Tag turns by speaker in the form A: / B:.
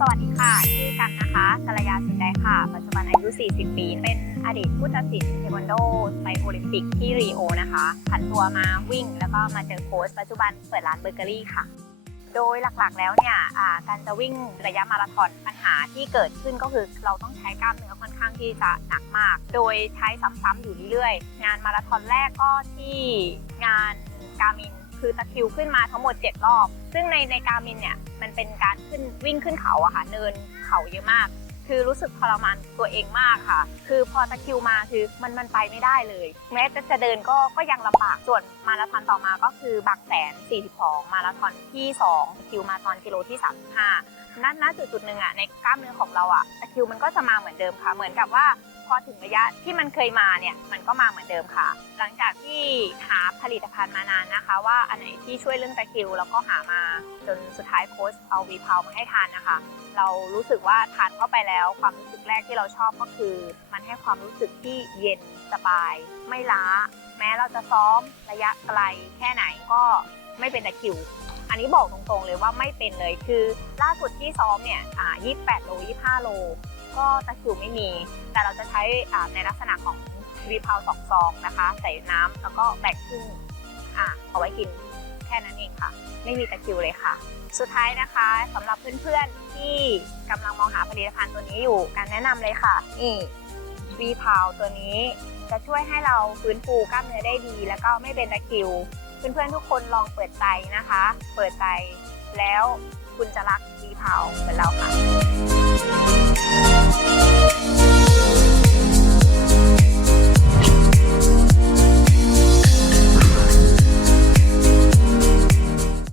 A: สวัสดีค่ะ ชื่อกันนะคะกัลยาสินได้ค่ะ ปัจจุบันอายุ 40 ปี เป็นอดีตผู้ตัดสินเทควันโดไปโอลิมปิกที่รีโอนะคะผันตัวมาวิ่งแล้วก็มาเจอโค้ชปัจจุบันเปิดร้านเบเกอรี่ค่ะ โดยหลักๆแล้วเนี่ยการจะวิ่งระยะมาราธอนปัญหาที่เกิดขึ้นก็คือเราต้องใช้กล้ามเนื้อค่อนข้างที่จะหนักมาก โดยใช้ซ้ำๆอยู่เรื่อยๆ งานมาราธอนแรกก็ที่งานการมิน คือตะคิวขึ้นมาทั้งหมด 7 รอบ ซึ่งในในการมินเนี่ยมันเป็นการขึ้นวิ่งขึ้นเขาอะค่ะ เนินเขาเยอะมาก คือรู้สึกทรมานตัวเองมากค่ะ คือพอตะคิวมาคือมันมันไปไม่ได้เลย แม้จะจะเดินก็ก็ยังลำบาก ส่วนมาราธอนต่อมาก็คือบางแสน 42 มาราธอนที่2คิวมาราธอนกิโลที่ 35ณณจุดจุดหนึ่งอะในกล้ามเนื้อของเราอะตะคิวมันก็จะมาเหมือนเดิมค่ะ เหมือนกับว่า พอถึงระยะที่มันเคยมาเนี่ยมันก็มาเหมือนเดิมค่ะ หลังจากที่หาผลิตภัณฑ์มานานนะคะ ว่าอันไหนที่ช่วยเรื่องตะคริวแล้วก็หามาจนสุดท้ายโค้ชเอาวีพาวมาให้ทานนะคะ เรารู้สึกว่าทานเข้าไปแล้ว ความรู้สึกแรกที่เราชอบก็คือ มันให้ความรู้สึกที่เย็นสบาย ไม่ล้า แม้เราจะซ้อมระยะไกลแค่ไหนก็ไม่เป็นตะคริวอันนี้บอกตรงๆเลยว่าไม่เป็นเลยคือ ล่าสุดที่ซ้อมเนี่ยอ่า28 โล 25 โล ก็ตะคริวไม่มี แต่เราจะใช้ในลักษณะของวีพาวสองซองนะคะ ใส่น้ำแล้วก็แบ่งครึ่งเอาไว้กินแค่นั้นเองค่ะ ไม่มีตะคริวเลยค่ะ สุดท้ายนะคะสำหรับเพื่อนๆที่กำลังมองหาผลิตภัณฑ์ตัวนี้อยู่การแนะนำเลยค่ะนี่วีพาวตัวนี้จะช่วยให้เราฟื้นฟูกล้ามเนื้อได้ดี แล้วก็ไม่เป็นตะคริว เพื่อนๆทุกคนลองเปิดใจนะคะ เปิดใจแล้วคุณจะรักวีพาวเหมือนเราค่ะ